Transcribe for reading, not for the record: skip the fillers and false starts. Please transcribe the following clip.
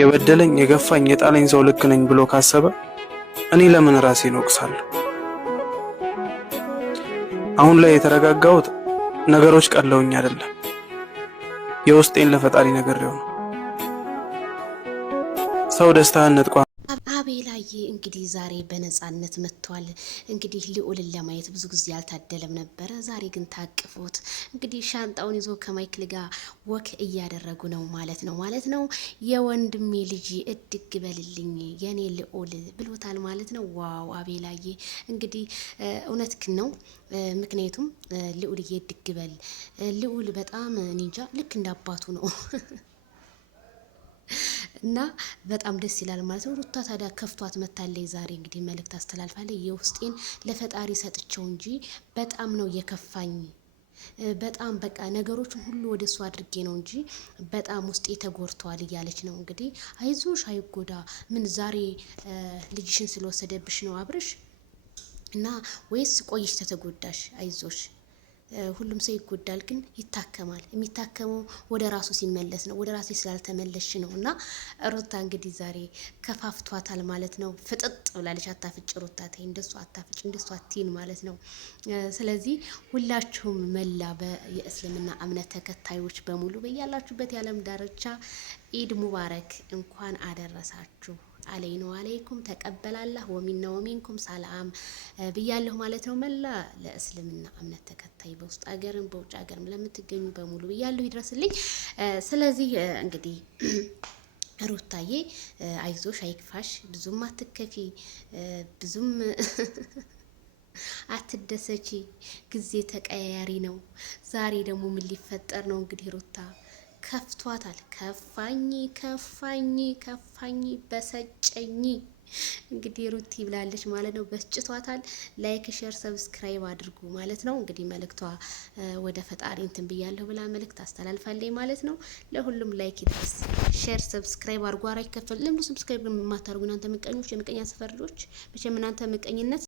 የበደለኝ የገፋኝ የጣለኝ ሰው ልክ ነኝ ብሎ ካሰበ እኔ ለምን ራሴን ወቅሳለሁ? አሁን ላይ የተረጋጋሁት ነገሮች ቀለውኝ አይደለም፣ የውስጤን ለፈጣሪ ነግሬው ነው። ሰው ደስታን ነጥቋ አቤላዬ እንግዲህ ዛሬ በነፃነት መጥቷል። እንግዲህ ልዑልን ለማየት ብዙ ጊዜ አልታደለም ነበረ። ዛሬ ግን ታቅፎት እንግዲህ ሻንጣውን ይዞ ከማይክል ጋር ወክ እያደረጉ ነው ማለት ነው። የወንድሜ ልጅ እድግ በልልኝ የኔ ልዑል ብሎታል ማለት ነው። ዋው አቤላዬ እንግዲህ እውነትህን ነው። ምክንያቱም ልዑልዬ እድግ በል ልዑል በጣም ኒንጃ ልክ እንዳባቱ ነው እና በጣም ደስ ይላል ማለት ነው። ሩታ ታዲያ ከፍቷት መታለይ ዛሬ እንግዲህ መልእክት አስተላልፋለች። የውስጤን ለፈጣሪ ሰጥቼው እንጂ በጣም ነው የከፋኝ፣ በጣም በቃ ነገሮችን ሁሉ ወደ እሱ አድርጌ ነው እንጂ በጣም ውስጤ ተጎድቷል እያለች ነው እንግዲህ። አይዞሽ አይጎዳ ምን ዛሬ ልጅሽን ስለወሰደብሽ ነው አብርሽ እና ወይስ ቆይሽ ተተጎዳሽ? አይዞሽ ሁሉም ሰው ይጎዳል፣ ግን ይታከማል። የሚታከመው ወደ ራሱ ሲመለስ ነው። ወደ ራሱ ስላልተመለሽ ነው። እና ሩታ እንግዲህ ዛሬ ከፋፍቷታል ማለት ነው። ፍጥጥ ብላለች። አታፍጭ ሩታ ተይ፣ እንደሱ አታፍጭ፣ እንደሱ አትይን ማለት ነው። ስለዚህ ሁላችሁም መላ የእስልምና እምነት ተከታዮች በሙሉ በያላችሁበት የዓለም ዳርቻ ኢድ ሙባረክ እንኳን አደረሳችሁ። አለይኑ አለይኩም ተቀበላላህ ወሚና ወሚንኩም ሰላም ብያለሁ ማለት ነው። መላ ለእስልምና እምነት ተከታይ በውስጥ ሀገርም በውጭ ሀገርም ለምትገኙ በሙሉ ብያለሁ ይድረስልኝ። ስለዚህ እንግዲህ ሩታዬ አይዞሽ አይክፋሽ፣ ብዙም አትከፊ፣ ብዙም አትደሰቺ። ጊዜ ተቀያያሪ ነው። ዛሬ ደግሞ ምን ሊፈጠር ነው እንግዲህ ሩታ ከፍቷታል። ከፋኝ በሰጨኝ እንግዲህ ሩቲ ብላለች ማለት ነው። በስጭቷታል። ላይክ ሼር ሰብስክራይብ አድርጉ ማለት ነው። እንግዲህ መልእክቷ ወደ ፈጣሪ እንትን ብያለሁ ብላ መልእክት አስተላልፋለች ማለት ነው። ለሁሉም ላይክ ይድረስ፣ ሼር ሰብስክራይብ አድርጉ። አራ ይከፈል ለምን ሰብስክራይብ የማታደርጉ እናንተ ምቀኞች፣ የምቀኛ ሰፈር ልጆች መቼም እናንተ ምቀኝነት